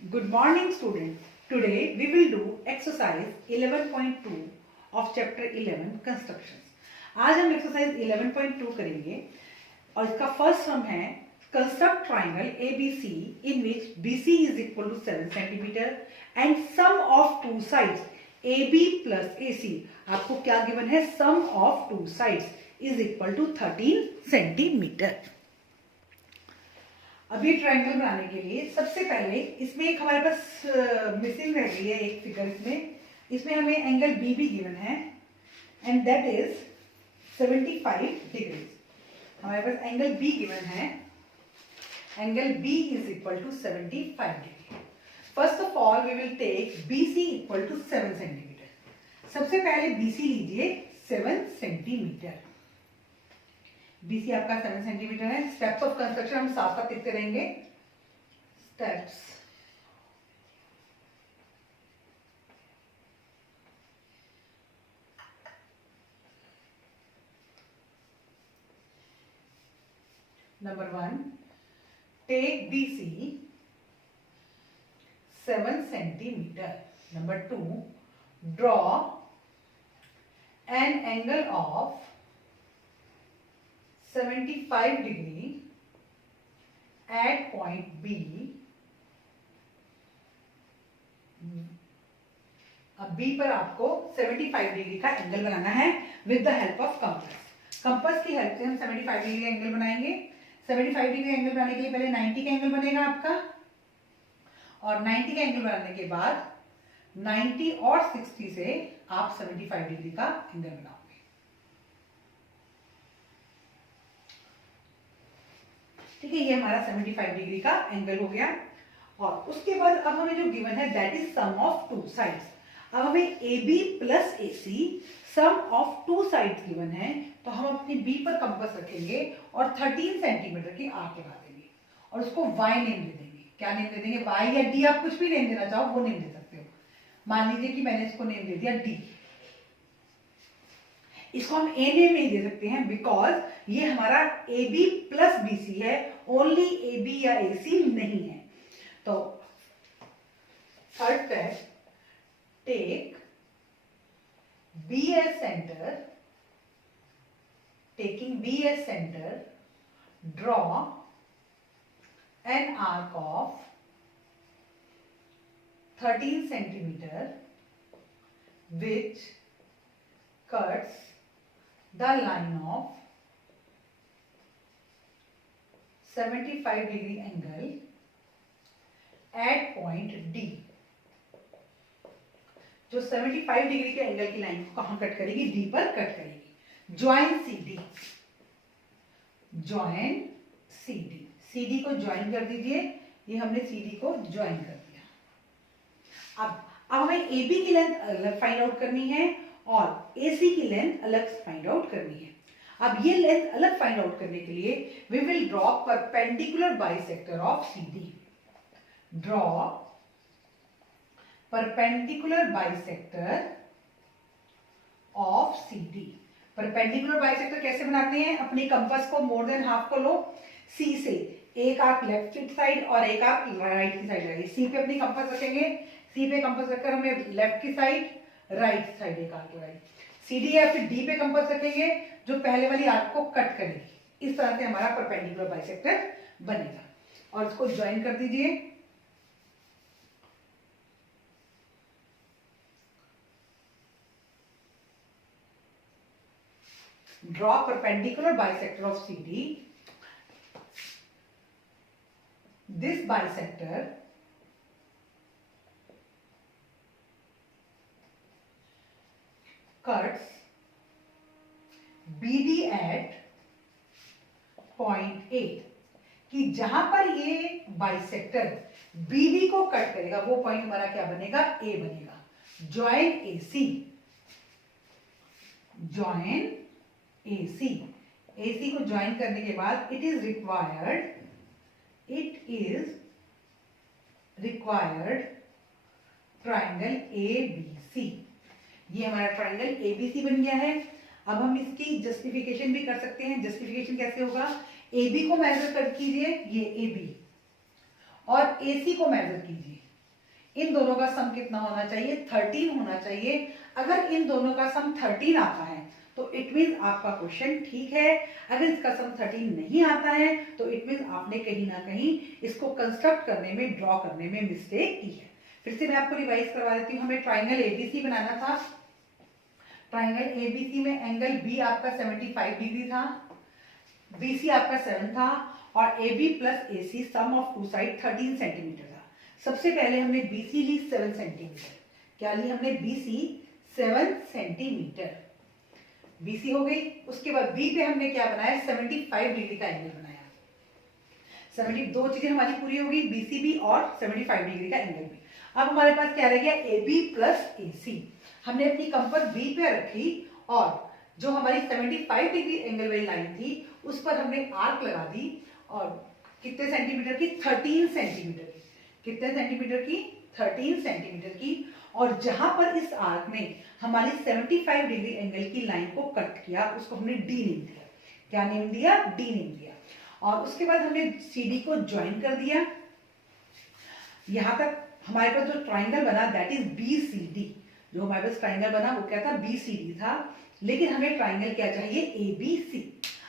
Good morning, students. Today we will do exercise 11.2 of chapter 11 constructions. आज हम exercise 11.2 करेंगे और इसका फर्स्ट सम है construct triangle ABC in which BC is equal to 7 cm and sum of two sides AB plus AC. आपको क्या given है? sum of two sides is equal to 13 cm. अब ये ट्रायंगल बनाने के लिए सबसे पहले इसमें एक हमारे पास मिसिंग रह गई है एक फिगर इसमें हमें एंगल बी भी गिवन है एंड दैट इज 75 डिग्री. हमारे पास एंगल बी गिवन है. Angle B is equal to 75 degree. First of all we will take BC equal to 7 centimetre. सबसे पहले बीसी लीजिए 7 सेंटीमीटर. बीसी आपका 7 सेंटीमीटर है. स्टेप्स ऑफ कंस्ट्रक्शन हम साथ साथ लिखते रहेंगे. Steps number 1, take BC 7 centimetre. Number 2, draw an angle of 75 degree at point B. अब B पर आपको 75 डिग्री का एंगल बनाना है with the help of compass. Compass की हेल्प से हम 75 डिग्री का एंगल बनाएंगे. 75 डिग्री एंगल बनाने के लिए पहले 90 का एंगल बनेगा आपका और 90 का एंगल बनाने के बाद 90 और 60 से आप 75 डिग्री का एंगल बनाओ. ठीक है, ये हमारा 75 डिग्री का एंगल हो गया. और उसके बाद अब हमें जो गिवन है that is sum of two sides. अब हमें AB plus AC sum of two sides given है तो हम अपनी B पर कंपास रखेंगे और 13 सेंटीमीटर की आर्क लगा देंगे और उसको Y नेम दे देंगे. क्या नेम दे देंगे? Y या D, आप कुछ भी नेम देना चाहो वो नेम दे सकते हो. मान लीजिए कि मैंने इसको नेम दे दिया D. इसको हम ए नेम नहीं दे सकते हैं बिकॉज ये हमारा AB प्लस BC है. ओनली AB या AC नहीं है. तो third step, take B as center. Taking B as center, draw an arc of 13 centimeter which cuts the line of 75 degree angle at point D. जो 75 degree के angle की line को कहां cut करेगी? D पर कट करेगी. Join CD. Join CD. CD को join कर दीजिए. ये हमने CD को ज्वाइन कर दिया. अब हमें AB की लेंथ अलग फाइंड आउट करनी है और AC की लेंथ अलग फाइंड आउट करनी है. अब ये लेंथ अलग फाइंड आउट करने के लिए we will draw perpendicular bisector of CD. Draw perpendicular bisector of CD. Perpendicular bisector कैसे बनाते हैं? अपने कंपास को मोर देन हाफ को लो. C से एक आर्क लेफ्ट की साइड और एक आर्क राइट की साइड लगाइए. C पे अपनी कंपास रखेंगे. C पे कंपास रखकर हमें लेफ्ट की साइड राइट साइड एक आर्क लगाइए. CD या फिर D पे कंपास रखेंगे जो पहले वाली आर्क को कट करेगी. इस तरह से हमारा परपेंडिकुलर बाइसेक्टर बनेगा और इसको ज्वाइन कर दीजिए. Draw perpendicular bisector of CD. This bisector cuts BD at point A. कि जहां पर ये बाइसेक्टर BD को कट करेगा वो पॉइंट हमारा क्या बनेगा? A बनेगा. Join AC. Join AC. AC को ज्वाइन करने के बाद it is required triangle ABC. ये हमारा ट्राइंगल ABC बन गया है. अब हम इसकी जस्टिफिकेशन भी कर सकते हैं. जस्टिफिकेशन कैसे होगा? AB को मेजर कर कीजिए, ये AB, और AC को मेजर कीजिए, इन दोनों का सम कितना होना चाहिए, 13 होना चाहिए। अगर इन दोनों का सम 13 आता है तो इट मीन्स आपका क्वेश्चन ठीक है। अगर इसका सम 13 नहीं आता है तो इट मीन्स आपने कहीं ना कहीं इसको कंस्ट्रक्ट करने में, ड्रॉ करने में मिस्टेक की है। फिर से मैं आपको रिवाइज करवा देती हूँ। हमें ट्राइंगल एबीसी बनाना था। ट्राइंगल एबीसी में एंगल बी आपका 75 डिग्री था, बीसी आपका 7 था और AB plus AC sum of two side 13 centimetre था। सबसे पहले हमने BC ली 7 सेंटीमीटर। क्या ली हमने? BC 7 centimetre. BC हो गई। उसके बाद B पे हमने क्या बनाया? 75 डिग्री का एंगल बनाया। 72 चीजें हमारी पूरी हो गई, BCB और 75 डिग्री का एंगल भी। अब हमारे पास क्या रह गया? AB plus AC। हमने अपनी कंपास B पे रखी और जो हमारी 75 डिग्री एंगल वाली लाइन थी उस पर हमने आर्क लगा दी और कितने सेंटीमीटर की? 13 सेंटीमीटर की। कितने सेंटीमीटर की? 13 सेंटीमीटर की। और जहां पर इस आर्क ने हमारी 75 डिग्री एंगल की लाइन को कट किया उसको हमने डी नेम दिया। क्या नेम दिया? डी नेम दिया। और उसके बाद हमने CD को ज्वाइन कर दिया। यहां तक हमारे पास जो ट्राइंगल बना दैट इज BCD। जो हमारे पास ट्राइंगल बना वो क्या था? BCD था। लेकिन हमें ट्राइंगल क्या चाहिए? ABC।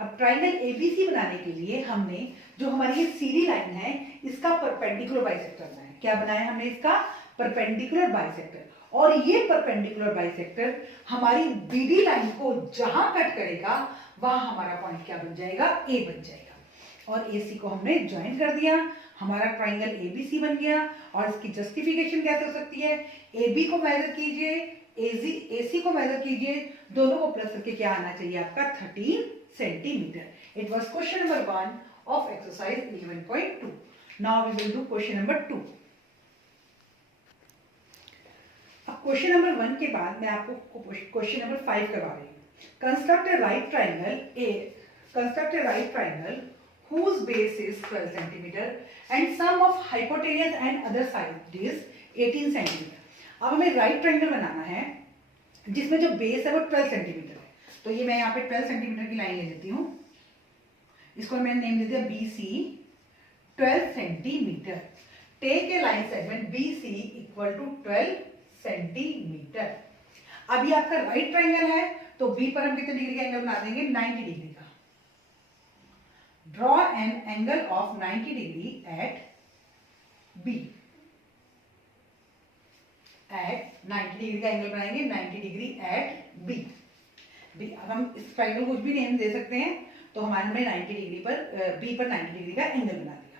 अब ट्राइंगल ABC बनाने के लिए हमने जो हमारी ये CD लाइन है इसका परपेंडिकुलर बाइसेक्टर बनाया है। क्या बनाया हमने? इसका परपेंडिकुलर बाइसेक्टर। और ये परपेंडिकुलर बाइसेक्टर हमारी BD लाइन को जहां कट करेगा वहां हमारा पॉइंट क्या बन जाएगा? A बन जाएगा। और AC को हमने ज्वाइन कर दिया, हमारा ट्राइंगल ABC बन गया। और इसकी जस्टिफिकेशन कैसे हो सकती है? AB को मेजर कीजिए, AC को मेजर कीजिए, दोनों को प्लस करके क्या आना चाहिए आपका? 13 centimetre. It was question number 1 of exercise 11.2। Now we will do question number 2। अब क्वेश्चन नंबर 1 के बाद मैं आपको क्वेश्चन नंबर 5 करवा रही हूँ। Construct A right triangle whose base is 12 centimeter and sum of hypotenuse and other side is 18 centimeter। अब हमें राइट ट्राइंगल बनाना है जिसमें जो बेस है वो 12 सेंटीमीटर है। तो ये मैं यहाँ पे 12 सेंटीमीटर की लाइन ले लेती हूँ। इसको मैंने नेम दे दिया BC 12 centimetre. Take a line segment BC equal to 12 centimetre. अभी आपका राइट ट्राइंगल है तो B पर हम कितने डिग्री का एंगल बना देंगे? 90 डिग्री का। Draw an angle of 90 degree at B। At 90 degree का एंगल बनाएंगे, 90 डिग्री at B। अब हम इस ट्राइंगल को कुछ भी नेम दे सकते हैं। तो हमारे हमने 90 डिग्री पर B पर 90 डिग्री का एंगल बना दिया।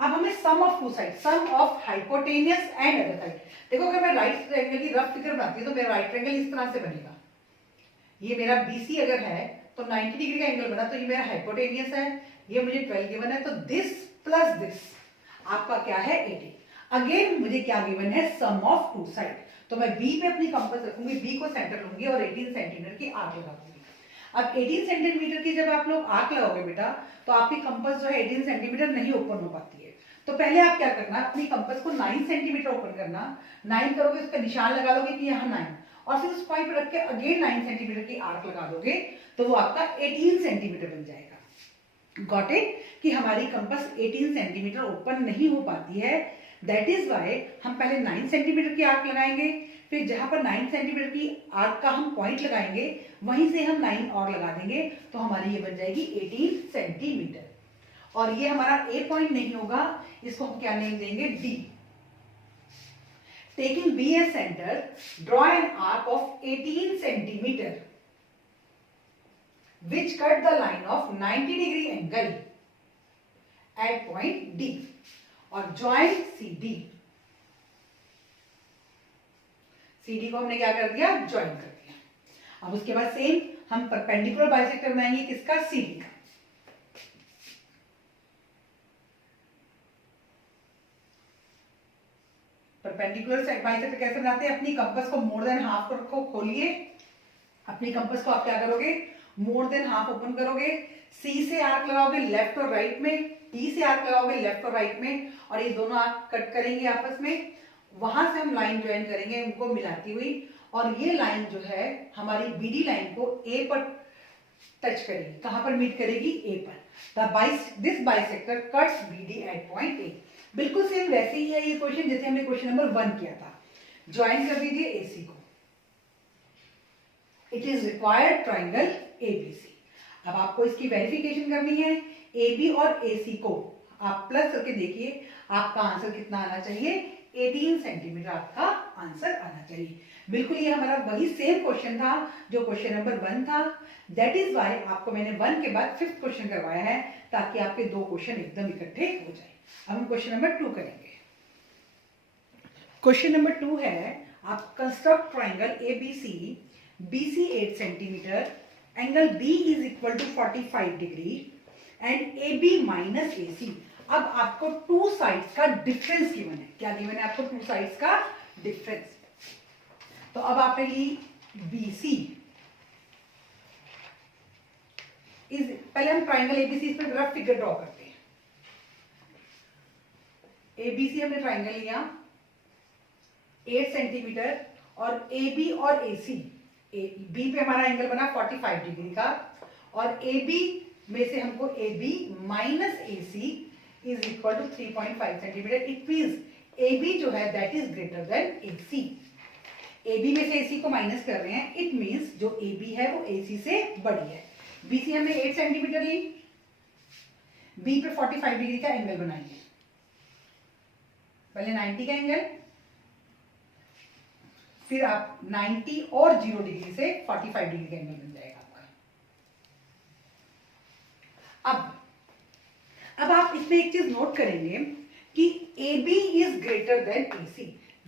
अब हमें sum of two side, sum of hypotenuse and other side. देखो अगर मैं राइट ट्राइंगल की रफ फिगर बनाती हूँ तो मेरा राइट ट्राइंगल इस तरह से बनेगा। ये मेरा BC अगर है तो 90 डिग्री का एंगल बना, तो ये मेरा हाइपोटेनियस है, ये मुझे 12 गिवन है। तो दिस प्लस दिस आपका क्या है? 18। अगेन मुझे क्या गिवन है? सम ऑफ टू साइड। तो मैं B पे अपनी कंपास रखूंगी, B को सेंटर लूंगी और 18 सेंटीमीटर की आर्क लगा दूंगी। अब 18 सेंटीमीटर की जब आप लोग आर्क लगाओगे बेटा तो आपकी कंपास जो है 18 सेंटीमीटर नहीं ओपन हो पाती है। तो पहले आप क्या करना, अपनी कंपास को 9 सेंटीमीटर ओपन करना। 9 करोगे, उसका निशान लगा दोगे कि यहाँ 9, और फिर उस पॉइंट पर रख के अगेन 9 सेंटीमीटर की आर्क लगा दोगे तो वो आपका 18 सेंटीमीटर बन जाएगा। Got it? कि हमारी कंपास 18 सेंटीमीटर ओपन नहीं हो पाती है। दैट इज वाई हम पहले 9 सेंटीमीटर की आर्क लगाएंगे, फिर जहां पर 9 सेंटीमीटर की आर्क का हम पॉइंट लगाएंगे वहीं से हम 9 और लगा देंगे तो हमारी ये बन जाएगी 18 सेंटीमीटर। और ये हमारा A पॉइंट नहीं होगा, इसको हम क्या नेम देंगे? D। Taking B as center, draw an arc of 18 centimeter which cut the line of 90 degree angle at point D और join CD। CD को हमने क्या कर दिया? ज्वाइन कर दिया। अब उसके बाद सेम हम परपेंडिकुलर बाइसेक्टर बनाएंगे, किसका? CD का। परपेंडिकुलर बाइसेक्टर कैसे बनाते हैं? अपनी कंपास को मोर देन हाफ को रखो, खोलिए अपनी कंपास को। आप क्या करोगे? मोर देन हाफ ओपन करोगे, C से आर्क लगाओगे लेफ्ट और राइट में, E से आर्क लगाओगे लेफ्ट और राइट में, और ये दोनों आर्क कट करेंगे आपस में। वहां से हम लाइन ज्वाइन करेंगे उनको मिलाती हुई, और ये लाइन जो है हमारी BD लाइन को A पर टच करेगी। कहां पर मीट करेगी? A पर। This bisector cuts BD at point A। बिल्कुल सेम वैसे ही है ये क्वेश्चन जैसे हमने क्वेश्चन नंबर नंबर 1 किया था। ज्वाइन कर दीजिए AC को। It is required triangle ABC। अब आपको इसकी वेरिफिकेशन करनी है। AB और AC को आप प्लस करके देखिए, आपका आंसर कितना आना चाहिए? 18 सेंटीमीटर आपका आंसर आना चाहिए। बिल्कुल ये हमारा वही सेम क्वेश्चन था जो क्वेश्चन नंबर 1 था। दैट इज वाई आपको मैंने 1 के बाद 5th क्वेश्चन करवाया है, ताकि आपके 2 क्वेश्चन एकदम इकट्ठे हो जाए। अब हम क्वेश्चन नंबर 2 करेंगे। क्वेश्चन नंबर 2 है, आप construct triangle ABC, BC 8 centimetre, angle B is equal to 45 degree and AB minus AC। अब आपको 2 साइड्स का डिफरेंस गिवन है। क्या गिवन है आपको? 2 साइड्स का डिफरेंस। तो अब आपने ली BC इज, पहले हम ट्राइंगल ABC इस पर जरा फिगर ड्रॉ करते हैं। ABC हमने ट्राइंगल लिया 8 सेंटीमीटर और AB और AC, B पे हमारा एंगल बना 45 डिग्री का और AB में से हमको AB minus AC is equal to 3.5 centimetre. It means AB जो है that is greater than AC। AB में से AC को माइनस कर रहे हैं, इट मींस जो AB है वो AC से बड़ी है। BC हमने 8 सेंटीमीटर ली, B पे 45 डिग्री का एंगल बनाइए। पहले 90 का एंगल, फिर आप 90 और 0 डिग्री से 45 डिग्री का एंगल बन जाएगा आपका। अब आप इसमें एक चीज नोट करेंगे कि AB is greater than AC।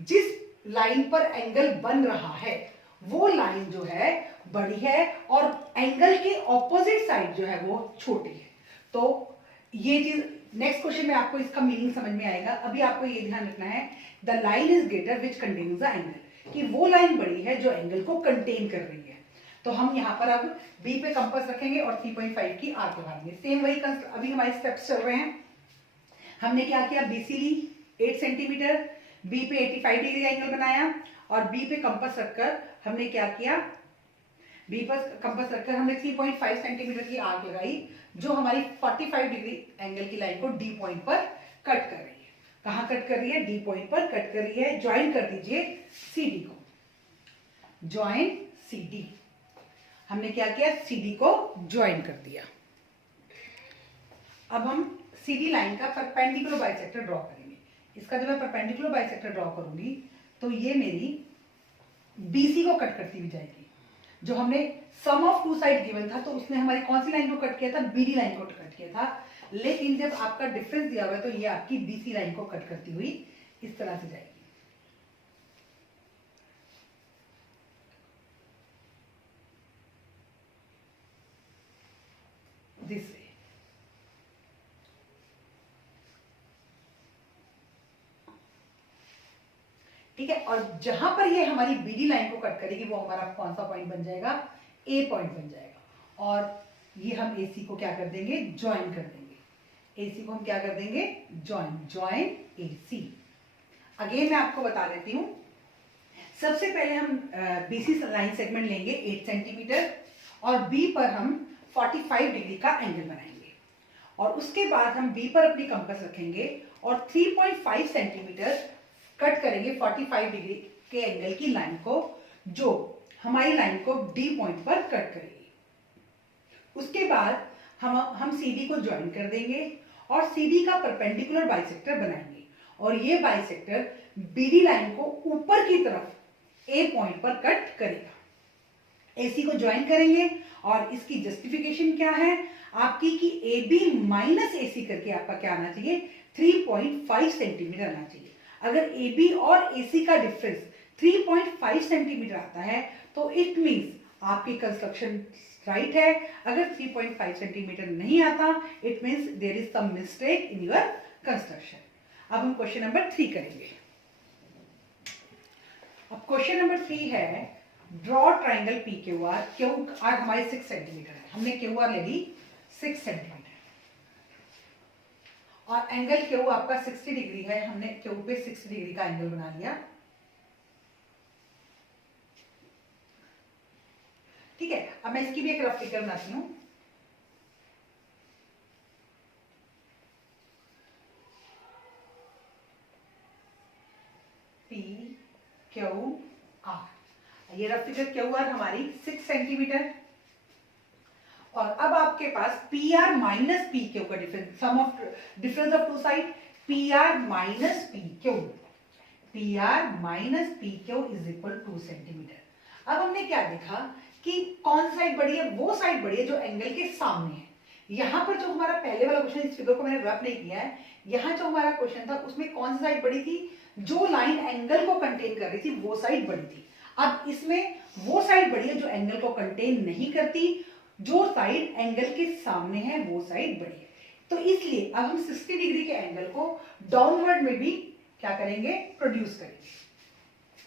जिस लाइन पर एंगल बन रहा है वो लाइन जो है बड़ी है और एंगल के ऑपोजिट साइड जो है वो छोटी है। तो ये चीज नेक्स्ट क्वेश्चन में आपको इसका मीनिंग समझ में आएगा। अभी आपको ये ध्यान रखना है, the line is greater which contains the angle, कि वो लाइन बड़ी है जो एंगल को कंटेन कर रही है। तो हम यहाँ पर अब B पे कंपास रखेंगे और 3.5 की आर्क लगा देंगे। सेम वही अभी हमारे स्टेप्स चल रहे हैं। हमने क्या किया, BC ली 8 सेंटीमीटर, B पे 85 डिग्री का एंगल बनाया और B पे कंपास रखकर हमने क्या किया, B पर कंपास रखकर हमने 3.5 सेंटीमीटर की आर्क लगाई जो हमारी 45 डिग्री एंगल की लाइन को D पॉइंट पर कट कर रही है। कहाँ कट कर रही है? D पॉइंट पर कट कर रही है। ज्वाइन कर दीजिए CD को, ज्वाइन CD। हमने क्या किया, CD को ज्वाइन कर दिया। अब हम CD लाइन का परपेंडिकुलर बाइसेक्टर ड्रॉ करेंगे। इसका जब मैं परपेंडिकुलर बाइसेक्टर ड्रॉ करूंगी तो ये मेरी BC को कट करती हुई जाएगी। जो हमने सम ऑफ 2 साइड गिवन था तो उसने हमारी कौन सी लाइन को कट किया था? BD लाइन को कट किया था। लेकिन जब आपका डिफरेंस दिया हुआ है तो ये आपकी BC लाइन को कट करती हुई इस तरह से जाएगी। This way. ठीक है, और जहां पर ये हमारी BD लाइन को कट करेगी वो हमारा कौन सा पॉइंट बन जाएगा? A पॉइंट बन जाएगा। और ये हम AC को क्या कर देंगे? ज्वाइन कर देंगे। AC को हम क्या कर देंगे? Join AC। अगेन मैं आपको बता देती हूं। सबसे पहले हम BC लाइन सेगमेंट लेंगे 8 सेंटीमीटर और B पर हम 45 डिग्री का एंगल बनाएंगे और उसके बाद हम B पर अपनी कंपास रखेंगे और 3.5 सेंटीमीटर कट करेंगे 45 डिग्री के एंगल की लाइन को जो हमारी लाइन को D पॉइंट पर कट करेगी। उसके बाद हम CD को ज्वाइन कर देंगे और CD का परपेंडिकुलर बाइसेक्टर बनाएंगे और ये बाइसेक्टर BD लाइन को ऊपर की तरफ A पॉइंट पर कट करेगा। AC को ज्वाइन करेंगे और इसकी जस्टिफिकेशन क्या है आपकी कि AB माइनस AC करके आपका क्या आना चाहिए? 3.5 सेंटीमीटर आना चाहिए। अगर AB और AC का डिफरेंस 3.5 सेंटीमीटर आता है तो इट मींस आपकी कंस्ट्रक्शन राइट है। अगर 3.5 सेंटीमीटर नहीं आता it means there is some mistake in your construction. अब हम क्वेश्चन नंबर 3 करेंगे। अब क्वेश्चन नंबर 3 है, ड्रॉ ट्राइंगल PQR। QR हमारे 6 सेंटीमीटर है, हमने QR ले ली 6 सेंटीमीटर और एंगल Q आपका 60 डिग्री है। हमने Q पे 60 डिग्री का एंगल बना लिया। ठीक है, अब मैं इसकी भी एक रफ फिगर बनाती हूं। P Q R. ये रफ फिगर क्यू आर हमारी 6 सेंटीमीटर। और अब आपके पास P R minus P Q का difference, sum of difference of two side, P R minus P Q, P R minus P Q is equal 2 centimetre. अब हमने क्या देखा कि कौन सी साइड बड़ी है, वो साइड बड़ी है जो एंगल के सामने है। यहां पर जो हमारा पहले वाला क्वेश्चन, इस फिगर को मैंने रफ नहीं किया है, यहां जो हमारा क्वेश्चन था उसमें कौन सी साइड बड़ी थी, जो लाइन एंगल को कंटेन कर रही थी वो साइड बड़ी थी। अब इसमें वो साइड बड़ी है जो एंगल को कंटेन नहीं करती, जो साइड एंगल के सामने है वो साइड बड़ी है। तो इसलिए अब हम 60 डिग्री के एंगल को डाउनवर्ड में भी क्या करेंगे, प्रोड्यूस करेंगे।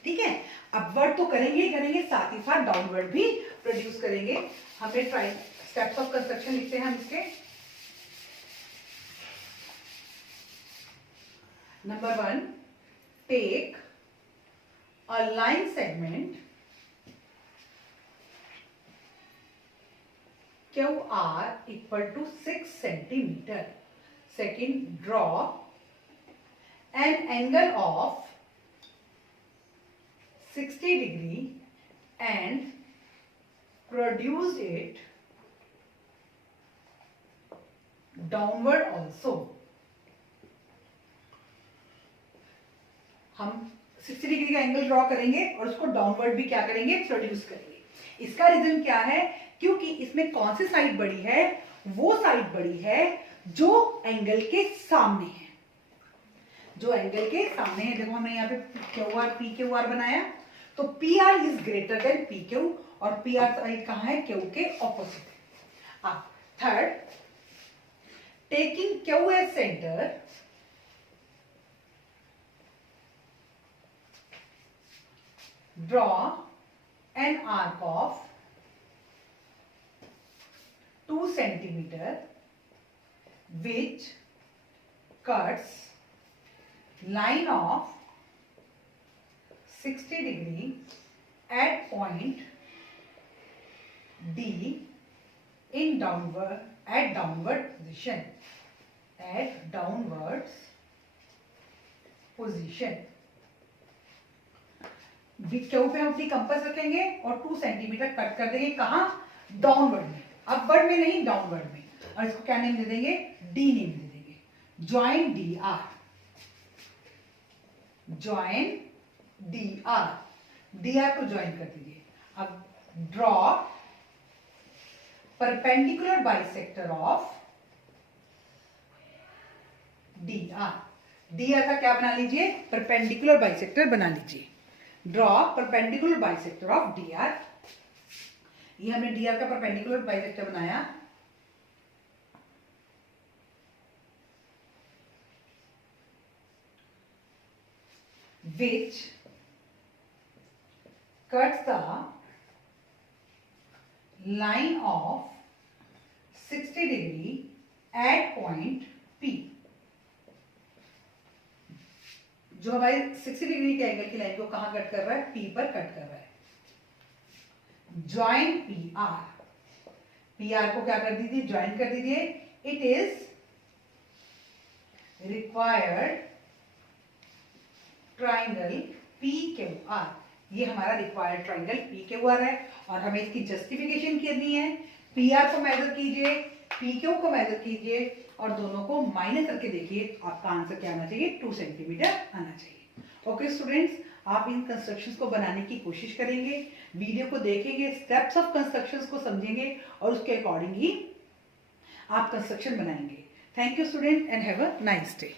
ठीक है, अपवर्ड तो करेंगे करेंगे, साथ ही साथ डाउनवर्ड भी प्रोड्यूस करेंगे। हमें ट्राई स्टेप्स ऑफ कंस्ट्रक्शन लिखते हैं हम इसके। Number 1, take a line segment QR equal to 6 centimeter. Second, draw an angle of 60 degree and produce it downward also. हम 60 डिग्री का एंगल ड्रॉ करेंगे और उसको डाउनवर्ड भी क्या करेंगे, प्रोड्यूस करेंगे। इसका रीजन क्या है, क्योंकि इसमें कौन सी साइड बड़ी है, वो साइड बड़ी है जो एंगल के सामने है, जो एंगल के सामने है। देखो हमने यहाँ पे Q R P Q R बनाया, तो P R is greater than P Q, और पी आर साइड कहाँ है, क्यू के ऑपोजिट है। अब third, taking Q as centre, draw an arc of 2 centimeter which cuts line of 60 degree at point D in downward position, at downwards position। Q पे हम अपनी compass रखेंगे और 2 सेंटीमीटर कट कर देंगे, कहां, डाउनवर्ड में, अपवर्ड में नहीं, डाउनवर्ड में। और इसको क्या नेम दे देंगे, डी नेम दे देंगे, join D R, join D R, D R को ज्वाइन कर दीजिए। अब draw perpendicular bisector of D R, D R का क्या बना लीजिए, परपेंडिकुलर बाइसेक्टर बना लीजिए। Draw perpendicular bisector of D R, ये हमने डी आर का परपेंडिकुलर बाइसेक्टर बनाया। which cuts the line of 60 degree at point P, जो हमारे 60 डिग्री के एंगल की लाइन को कहां कट कर रहा है, P पर कट कर रहा है। Join P R, P R को क्या कर दीजिए, ज्वाइन कर दीजिए। It is required triangle P Q R, ये हमारा required triangle P Q are है। और हमें इसकी जस्टिफिकेशन करनी है, पी आर को मेजर कीजिए, पी क्यू को मेजर कीजिए, और दोनों को माइनस करके देखिए, आपका आंसर क्या आना चाहिए, 2 सेंटीमीटर आना चाहिए। ओके स्टूडेंट्स, आप इन कंस्ट्रक्शंस को बनाने की कोशिश करेंगे, वीडियो को देखेंगे, स्टेप्स ऑफ कंस्ट्रक्शंस को समझेंगे और उसके अकॉर्डिंग ही आप कंस्ट्रक्शन बनाएंगे। Thank you student and have a nice day.